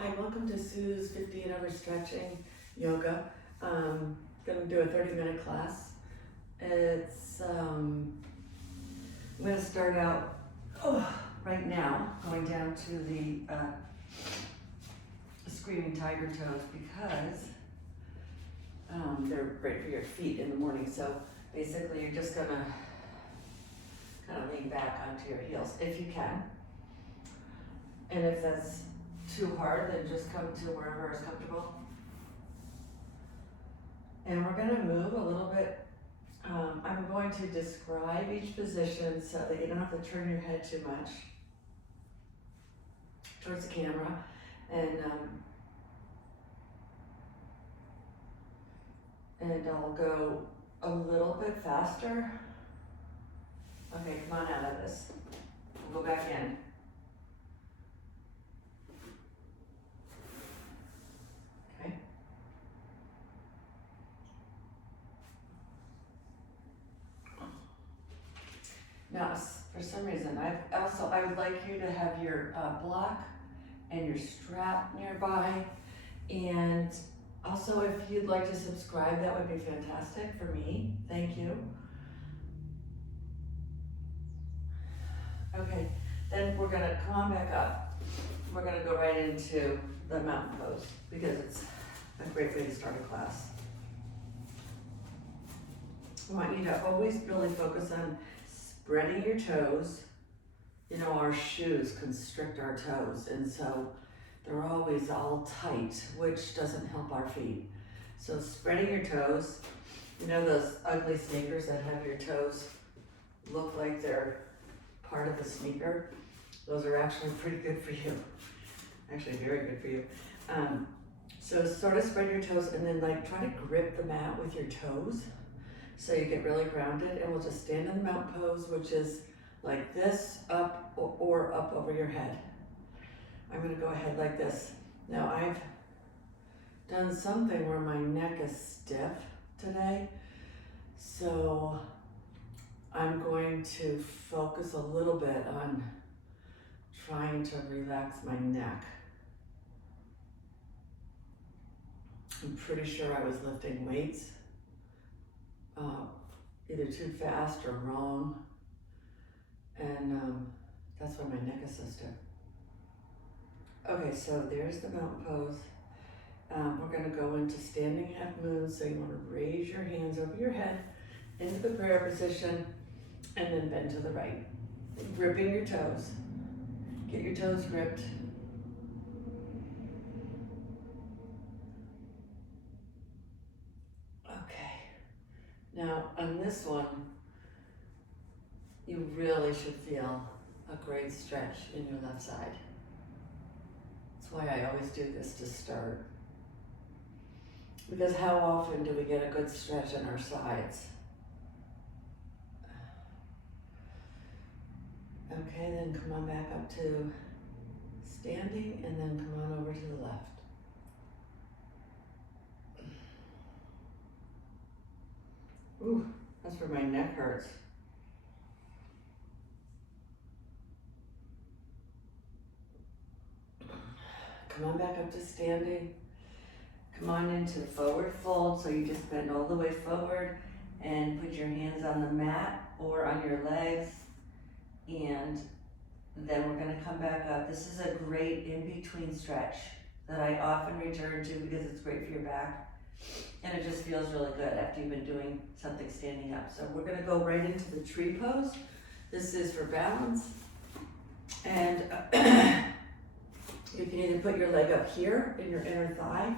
Hi, welcome to Sue's 50 and Over Stretching Yoga. Gonna do a 30-minute class. I'm gonna start out right now, going down to the Screaming Tiger toes because they're great for your feet in the morning. So basically you're just gonna kind of lean back onto your heels if you can. And if that's too hard, then just come to wherever is comfortable. And we're gonna move a little bit. I'm going to describe each position so that you don't have to turn your head too much towards the camera. And I'll go a little bit faster. Okay, come on out of this. We'll go back in. Okay. Now, for some reason, I would like you to have your block and your strap nearby. And also, if you'd like to subscribe, that would be fantastic for me. Thank you. Okay, then we're gonna come on back up. We're gonna go right into the mountain pose because it's a great way to start a class. I want you to always really focus on spreading your toes. You know, our shoes constrict our toes, and so they're always all tight, which doesn't help our feet. So spreading your toes, you know those ugly sneakers that have your toes look like they're part of the sneaker? Those are actually pretty good for you. Actually very good for you. So sort of spread your toes and then like try to grip the mat with your toes so you get really grounded, and we'll just stand in the mountain pose, which is like this, up or up over your head. I'm gonna go ahead like this. Now I've done something where my neck is stiff today, so I'm going to focus a little bit on trying to relax my neck. I'm pretty sure I was lifting weights, either too fast or wrong, and that's why my neck is so stiff. Okay, so there's the mountain pose. We're gonna go into standing half moon, so you wanna raise your hands over your head into the prayer position and then bend to the right. Gripping your toes. Get your toes gripped. Okay. Now on this one, you really should feel a great stretch in your left side. That's why I always do this to start. Because how often do we get a good stretch in our sides? Okay, then come on back up to standing and then come on over to the left. Ooh, that's where my neck hurts. Come on back up to standing. Come on into forward fold, so you just bend all the way forward and put your hands on the mat or on your legs. And then we're gonna come back up. This is a great in-between stretch that I often return to because it's great for your back. And it just feels really good after you've been doing something standing up. So we're gonna go right into the tree pose. This is for balance. And you can either put your leg up here in your inner thigh,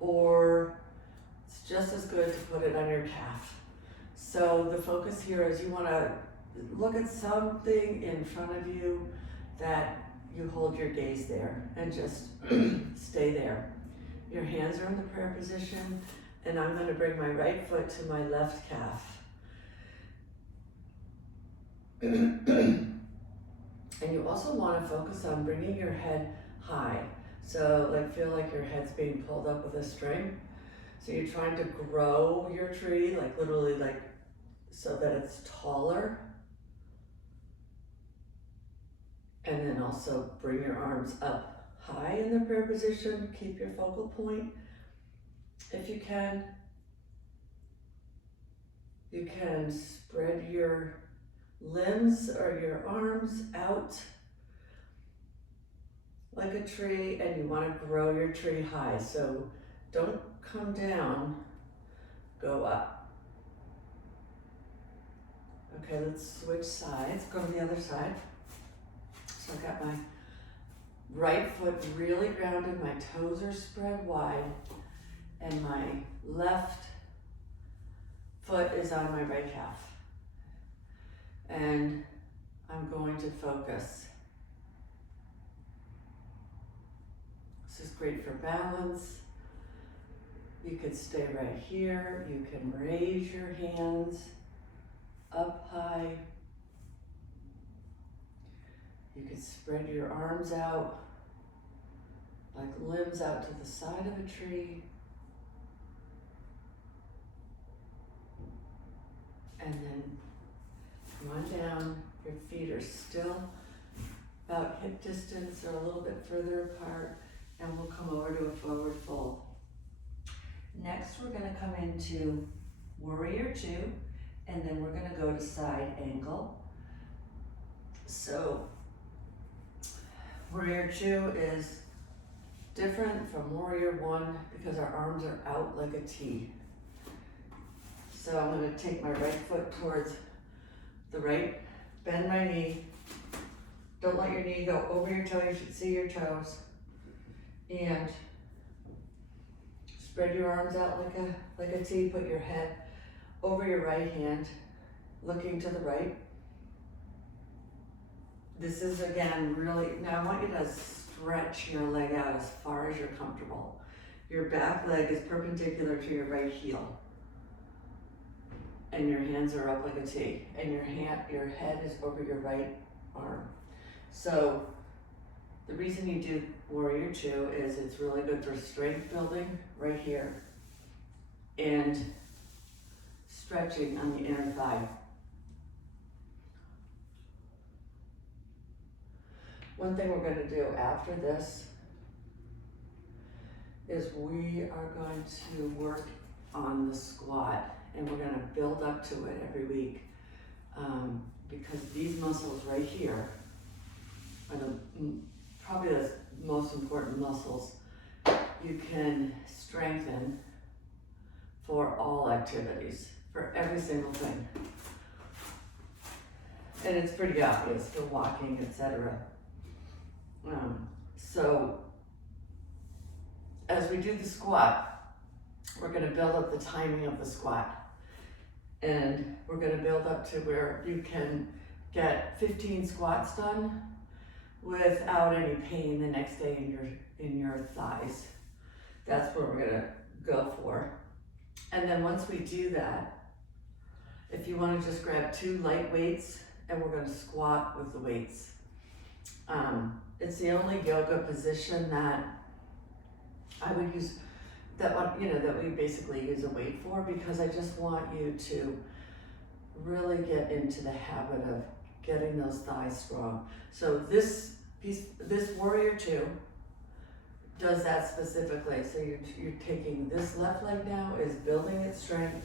or it's just as good to put it on your calf. So the focus here is you wanna look at something in front of you that you hold your gaze there and just stay there. Your hands are in the prayer position, and I'm gonna bring my right foot to my left calf. And you also wanna focus on bringing your head high. So like feel like your head's being pulled up with a string. So you're trying to grow your tree, like literally like so that it's taller. And then also bring your arms up high in the prayer position. Keep your focal point if you can. You can spread your limbs or your arms out like a tree, and you want to grow your tree high. So don't come down, go up. Okay, let's switch sides. Go to the other side. So I've got my right foot really grounded, my toes are spread wide, and my left foot is on my right calf. And I'm going to focus. This is great for balance. You could stay right here. You can raise your hands up high. You could spread your arms out like limbs out to the side of a tree. And then come on down. Your feet are still about hip distance or a little bit further apart, and we'll come over to a forward fold. Next, we're going to come into Warrior Two, and then we're going to go to side angle. So Warrior Two is different from Warrior One because our arms are out like a T. So I'm going to take my right foot towards the right, bend my knee. Don't let your knee go over your toe, you should see your toes. And spread your arms out like a T, put your head over your right hand, looking to the right. This is again really, now I want you to stretch your leg out as far as you're comfortable. Your back leg is perpendicular to your right heel. And your hands are up like a T, and your head is over your right arm. So the reason you do Warrior Two is it's really good for strength building right here and stretching on the inner thigh. One thing we're going to do after this is we are going to work on the squat. And we're going to build up to it every week because these muscles right here are probably the most important muscles you can strengthen for all activities, for every single thing. And it's pretty obvious for walking, etc. So as we do the squat, we're going to build up the timing of the squat. And we're going to build up to where you can get 15 squats done without any pain the next day in your thighs. That's where we're going to go for. And then once we do that, if you want to just grab 2 light weights, and we're going to squat with the weights. It's the only yoga position that I would use, that we basically use a weight for, because I just want you to really get into the habit of getting those thighs strong. So this Warrior Two does that specifically. So you're taking this left leg now is building its strength,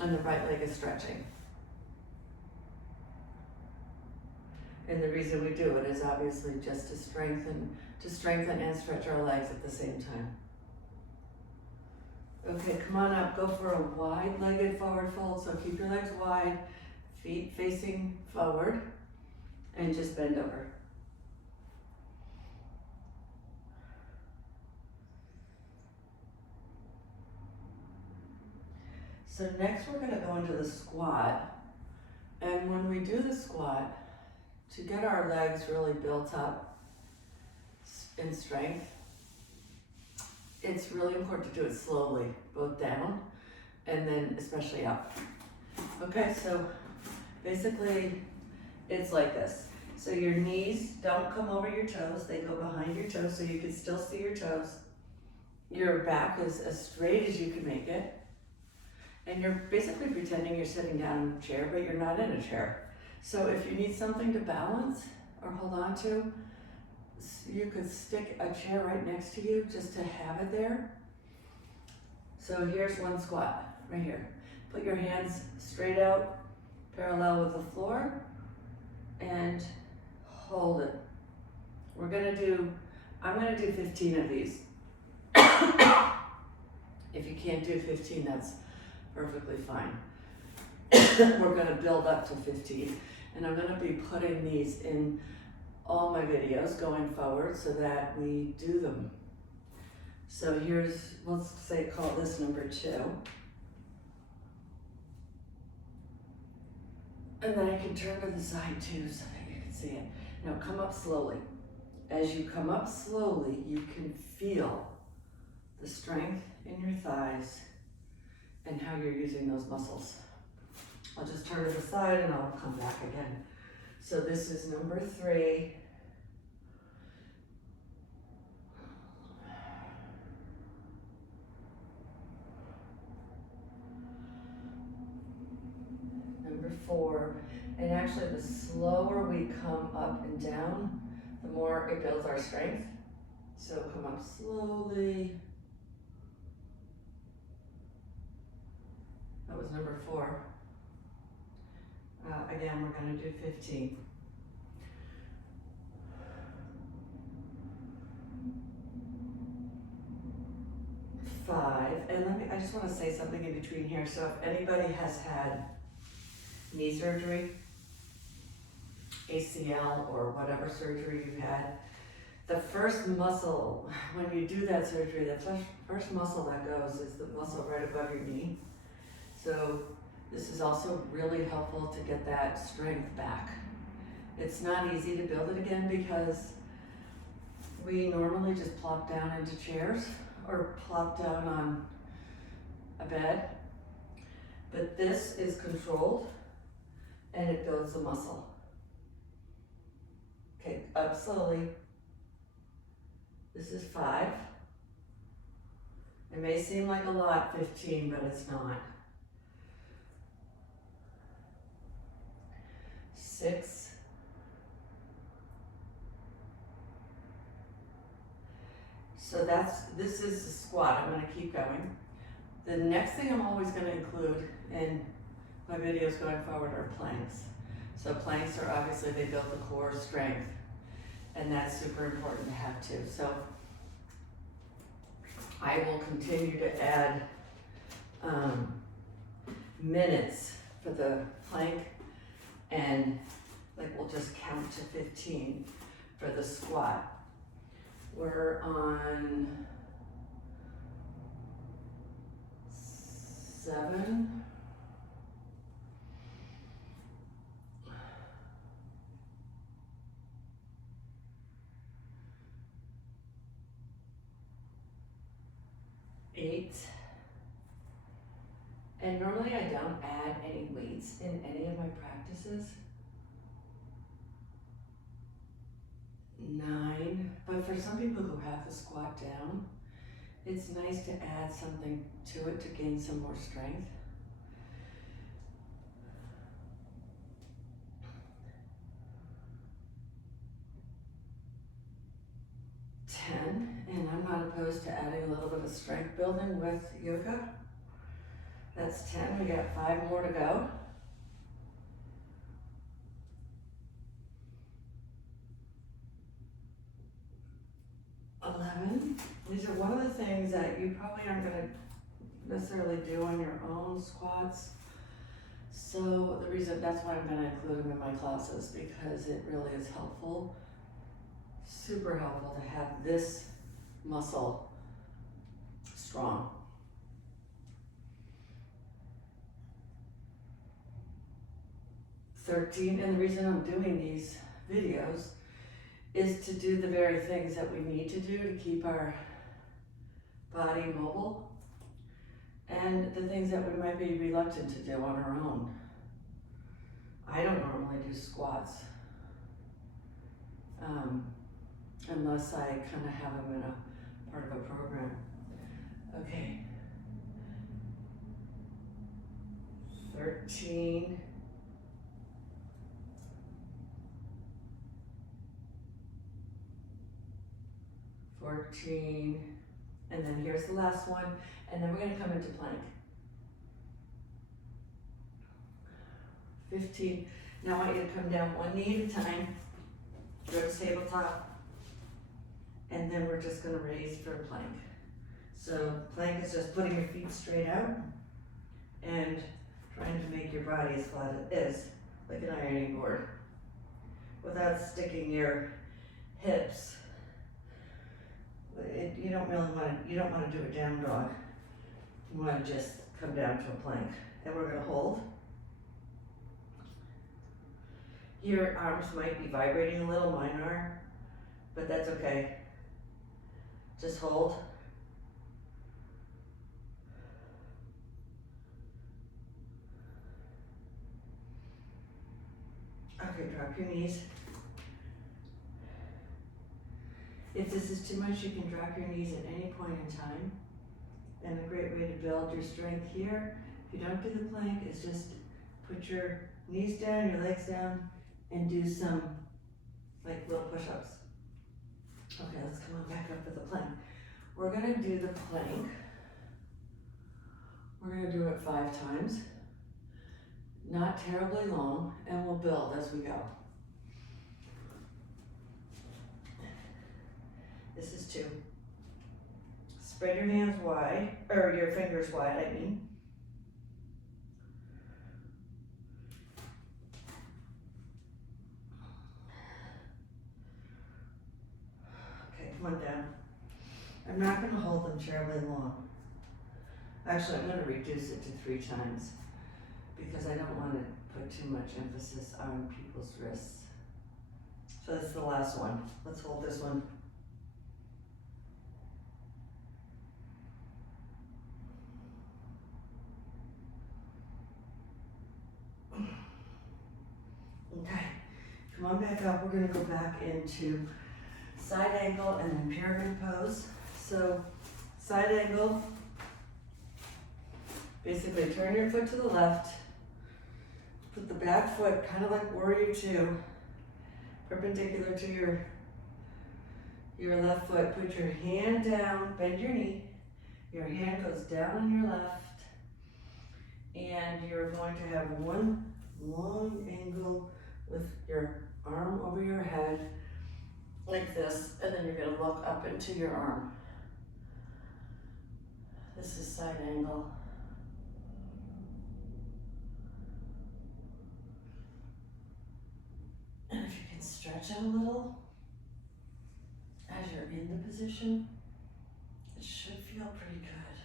and the right leg is stretching. And the reason we do it is obviously just to strengthen and stretch our legs at the same time. Okay, come on up, go for a wide-legged forward fold. So keep your legs wide, feet facing forward, and just bend over. So next we're gonna go into the squat. And when we do the squat, to get our legs really built up in strength, it's really important to do it slowly, both down and then especially up. Okay, so basically it's like this. So your knees don't come over your toes, they go behind your toes so you can still see your toes. Your back is as straight as you can make it. And you're basically pretending you're sitting down in a chair, but you're not in a chair. So if you need something to balance or hold on to, you could stick a chair right next to you just to have it there. So here's one squat, right here. Put your hands straight out, parallel with the floor, and hold it. I'm gonna do 15 of these. If you can't do 15, that's perfectly fine. We're gonna build up to 15. And I'm gonna be putting these in all my videos going forward so that we do them. So here's, let's say, call this number 2. And then I can turn to the side too so that you can see it. Now come up slowly. As you come up slowly, you can feel the strength in your thighs and how you're using those muscles. I'll just turn to the side and I'll come back again. So this is number 3. Number 4. And actually the slower we come up and down, the more it builds our strength. So come up slowly. That was number 4. Again, we're going to do 15. And I just want to say something in between here. So if anybody has had knee surgery, ACL, or whatever surgery you had, the first muscle, when you do that surgery, the first muscle that goes is the muscle right above your knee. So this is also really helpful to get that strength back. It's not easy to build it again because we normally just plop down into chairs or plop down on a bed, but this is controlled and it builds the muscle. Okay, up slowly. This is 5. It may seem like a lot, 15, but it's not. 6. So this is the squat. I'm gonna keep going. The next thing I'm always gonna include in my videos going forward are planks. So planks are obviously, they build the core strength, and that's super important to have too. So I will continue to add minutes for the plank, and like we'll just count to 15 for the squat. We're on 7. Eight. And normally I don't add any weights in any of my practices. 9, but for some people who have the squat down, it's nice to add something to it to gain some more strength. 10, and I'm not opposed to adding a little bit of strength building with yoga. That's 10, we got 5 more to go. 11. These are one of the things that you probably aren't going to necessarily do on your own squats. So the reason, that's why I'm going to include them in my classes, because it really is helpful, super helpful to have this muscle strong. 13, and the reason I'm doing these videos is to do the very things that we need to do to keep our body mobile, and the things that we might be reluctant to do on our own. I don't normally do squats unless I kind of have them in a part of a program. Okay. 13. 14. 14, and then here's the last one, and then we're gonna come into plank. 15. Now I want you to come down one knee at a time, go to tabletop, and then we're just gonna raise for a plank. So plank is just putting your feet straight out and trying to make your body as flat as it is, like an ironing board, without sticking your hips. You don't want to do a down dog. You want to just come down to a plank. And we're going to hold. Your arms might be vibrating a little, mine are, but that's okay. Just hold. Okay, drop your knees. If this is too much, you can drop your knees at any point in time. And a great way to build your strength here, if you don't do the plank, is just put your knees down, your legs down, and do some like little push-ups. Okay, let's come on back up to the plank. We're gonna do the plank. We're gonna do it 5 times. Not terribly long, and we'll build as we go. This is 2. Spread your hands wide, or your fingers wide, I mean. Okay, come on down. I'm not gonna hold them terribly long. Actually, I'm gonna reduce it to 3 times because I don't wanna put too much emphasis on people's wrists. So that's the last one. Let's hold this one. Okay, come on back up. We're gonna go back into side angle and then pyramid pose. So side angle, basically turn your foot to the left, put the back foot kind of like warrior 2, perpendicular to your left foot. Put your hand down, bend your knee, your hand goes down on your left, and you're going to have one long angle with your arm over your head like this, and then you're going to look up into your arm. This is side angle. And if you can stretch it a little as you're in the position, it should feel pretty good.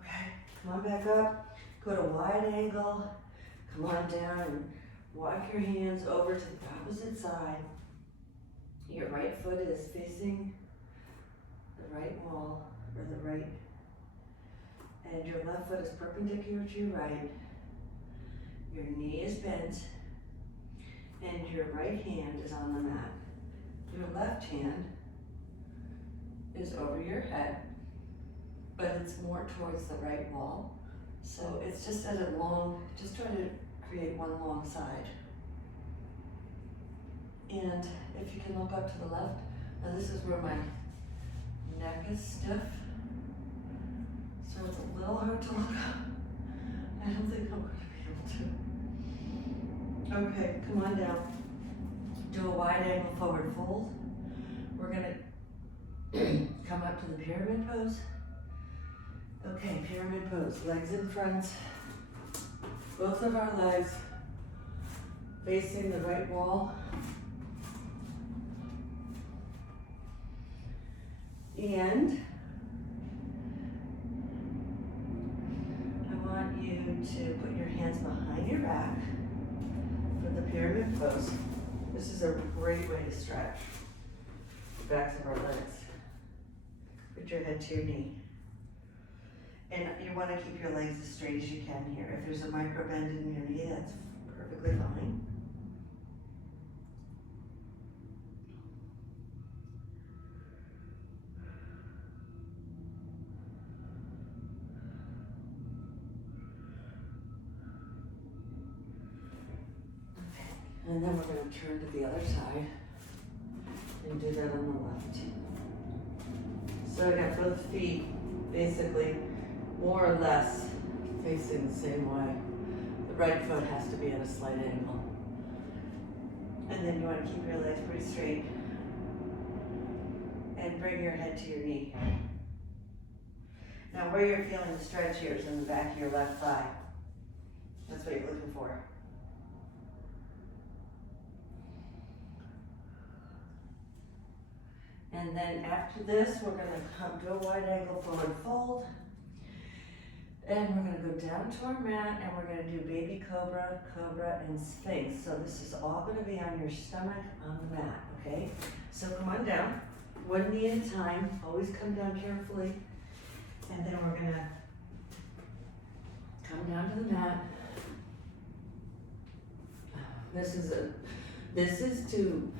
Okay, come on back up, go to wide angle, come on down and walk your hands over to the opposite side. Your right foot is facing the right wall, or the right, and your left foot is perpendicular to your right. Your knee is bent, and your right hand is on the mat. Your left hand is over your head, but it's more towards the right wall. So it's just at a long, just try to create one long side. And if you can look up to the left, now this is where my neck is stiff, so it's a little hard to look up. I don't think I'm going to be able to. Okay, come on down. Do a wide angle forward fold. We're gonna come up to the pyramid pose. Okay, pyramid pose, legs in front, both of our legs facing the right wall. And I want you to put your hands behind your back for the pyramid pose. This is a great way to stretch the backs of our legs. Put your head to your knee. And you want to keep your legs as straight as you can here. If there's a micro bend in your knee, that's perfectly fine. And then we're gonna turn to the other side and do that on the left. So I got both feet basically more or less facing the same way. The right foot has to be at a slight angle. And then you want to keep your legs pretty straight. And bring your head to your knee. Now where you're feeling the stretch here is in the back of your left thigh. That's what you're looking for. And then after this, we're gonna come to a wide angle forward fold. And we're gonna go down to our mat and we're gonna do baby cobra, cobra, and sphinx. So this is all gonna be on your stomach on the mat, okay? So come on down, one knee at a time, always come down carefully. And then we're gonna come down to the mat. This is to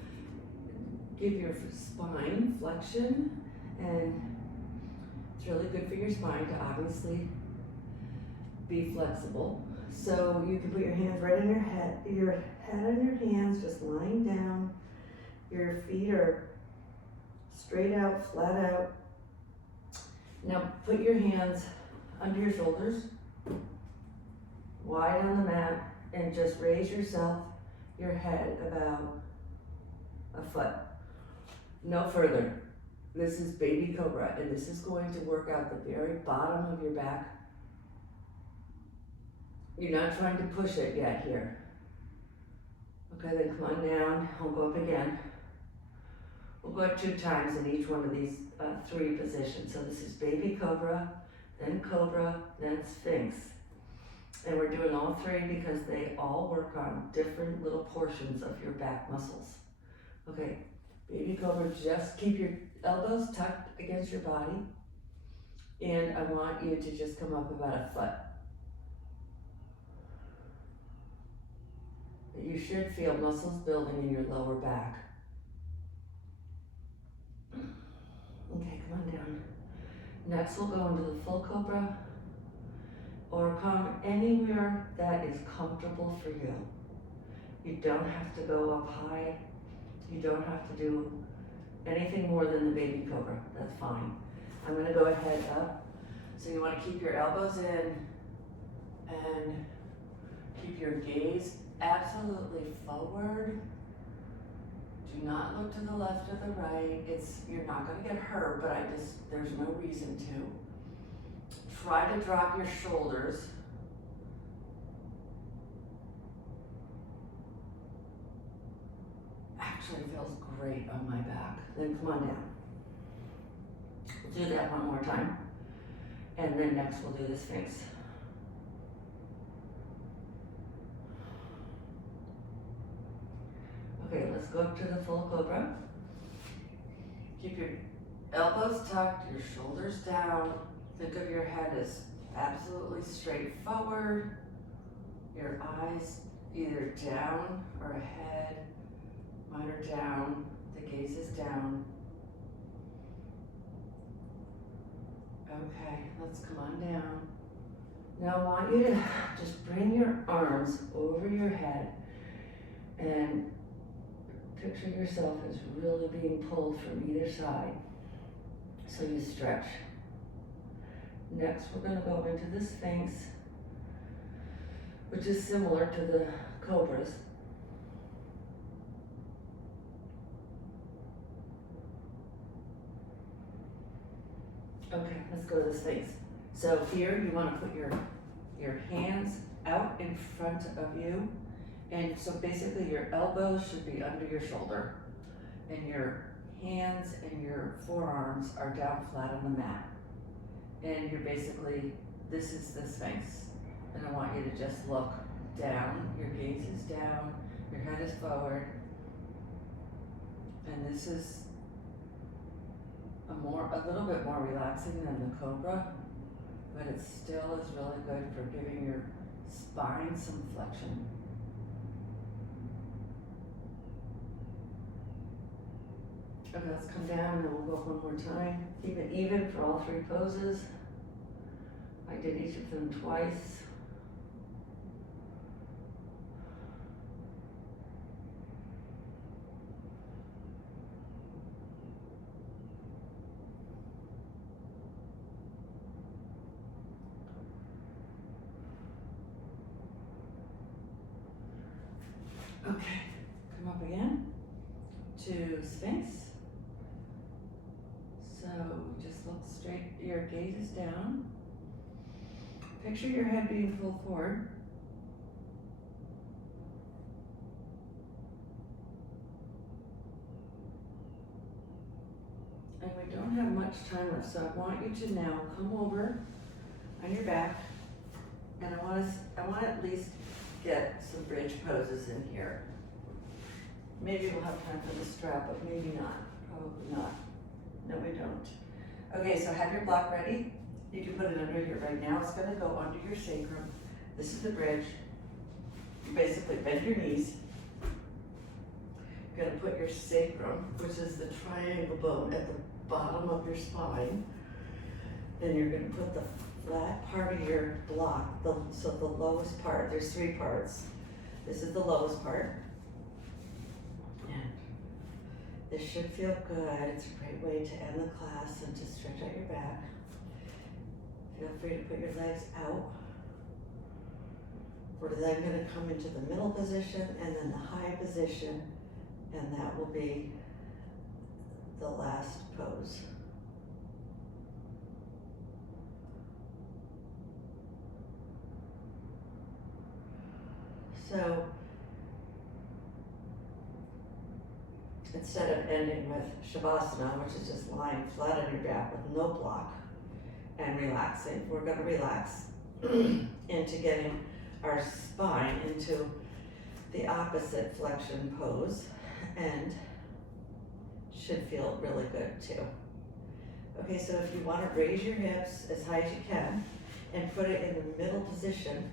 give your spine flexion, and it's really good for your spine to obviously be flexible. So you can put your hands right on your head on your hands, just lying down. Your feet are straight out, flat out. Now put your hands under your shoulders, wide on the mat, and just raise your head about a foot. No further. This is baby cobra, and this is going to work out the very bottom of your back. You're not trying to push it yet here. Okay, then come on down. We'll go up again. We'll go up 2 times in each one of these 3 positions. So this is baby cobra, then sphinx. And we're doing all 3 because they all work on different little portions of your back muscles. Okay, baby cobra, just keep your elbows tucked against your body. And I want you to just come up about a foot. You should feel muscles building in your lower back. Okay, come on down. Next we'll go into the full cobra, or come anywhere that is comfortable for you. You don't have to go up high. You don't have to do anything more than the baby cobra. That's fine. I'm gonna go ahead up. So you wanna keep your elbows in and keep your gaze absolutely forward. Do not look to the left or the right. You're not gonna get hurt, but there's no reason to. Try to drop your shoulders. Actually, it feels great on my back. Then come on down. We'll do that one more time. And then next we'll do the sphinx. Okay, let's go up to the full cobra. Keep your elbows tucked, your shoulders down. Think of your head as absolutely straight forward. Your eyes either down or ahead. Mine are down. The gaze is down. Okay, let's come on down. Now I want you to just bring your arms over your head and picture yourself as really being pulled from either side. So you stretch. Next, we're going to go into the sphinx, which is similar to the cobras. Okay, let's go to the sphinx. So here you want to put your hands out in front of you. And so basically your elbows should be under your shoulder. And your hands and your forearms are down flat on the mat. And you're basically, this is the sphinx. And I want you to just look down. Your gaze is down. Your head is forward. And this is a little bit more relaxing than the cobra, but it still is really good for giving your spine some flexion. Okay, let's come down and then we'll go one more time. Keep it even for all 3 poses. I did each of them twice. to Sphinx. So just look straight, your gaze is down. Picture your head being pulled forward. And we don't have much time left, so I want you to now come over on your back, and I want to at least get some bridge poses in here. Maybe we'll have time for the strap, but maybe not. Probably not. No, we don't. Okay, so have your block ready. You can put it under here right now. It's going to go under your sacrum. This is the bridge. You basically bend your knees. You're going to put your sacrum, which is the triangle bone at the bottom of your spine. Then you're going to put the flat part of your block, so the lowest part, there's 3 parts. This is the lowest part. And this should feel good. It's a great way to end the class and to stretch out your back. Feel free to put your legs out. We're then going to come into the middle position and then the high position, and that will be the last pose. So instead of ending with Shavasana, which is just lying flat on your back with no block and relaxing, we're going to relax into getting our spine into the opposite flexion pose, and should feel really good too. Okay, so if you want to raise your hips as high as you can and put it in the middle position,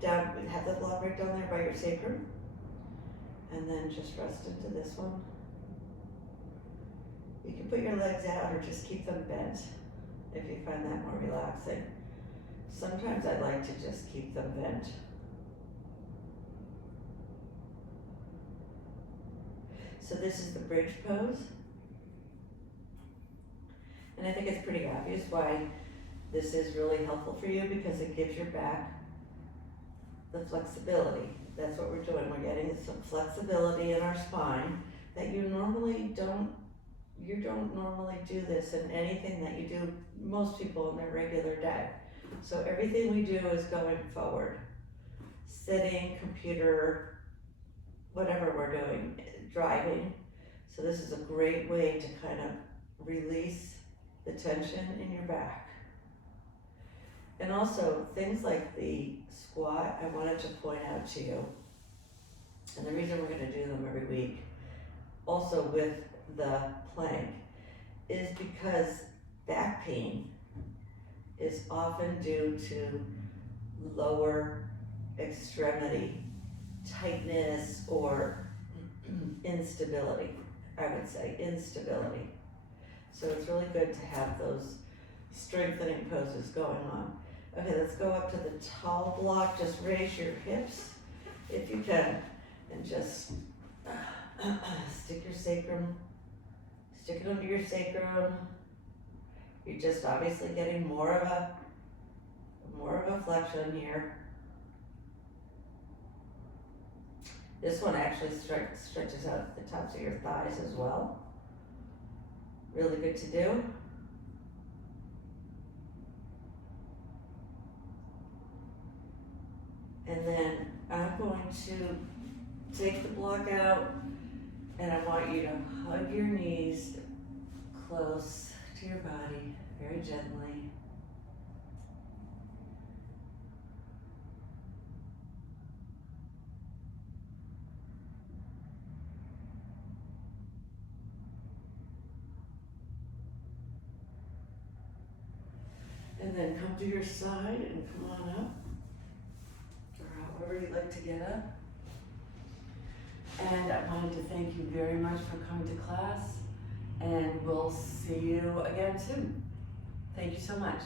down, have the block right down there by your sacrum, and then just rest into this one. You can put your legs out or just keep them bent if you find that more relaxing. Sometimes I like to just keep them bent. So this is the bridge pose. And I think it's pretty obvious why this is really helpful for you, because it gives your back the flexibility. That's what we're doing. We're getting some flexibility in our spine that you don't normally do this in anything that you do, most people in their regular day. So everything we do is going forward. Sitting, computer, whatever we're doing, driving. So this is a great way to kind of release the tension in your back. And also things like the squat, I wanted to point out to you, and the reason we're going to do them every week, also with the plank, is because back pain is often due to lower extremity tightness or instability, I would say, instability. So it's really good to have those strengthening poses going on. Okay, let's go up to the tall block. Just raise your hips if you can, and just stick your sacrum, stick it under your sacrum. You're just obviously getting more of a flexion here. This one actually stretches out the tops of your thighs as well. Really good to do. And then I'm going to take the block out, and I want you to hug your knees close to your body, very gently. And then come to your side and come on up, or however you'd like to get up. And I wanted to thank you very much for coming to class, and we'll see you again soon. Thank you so much.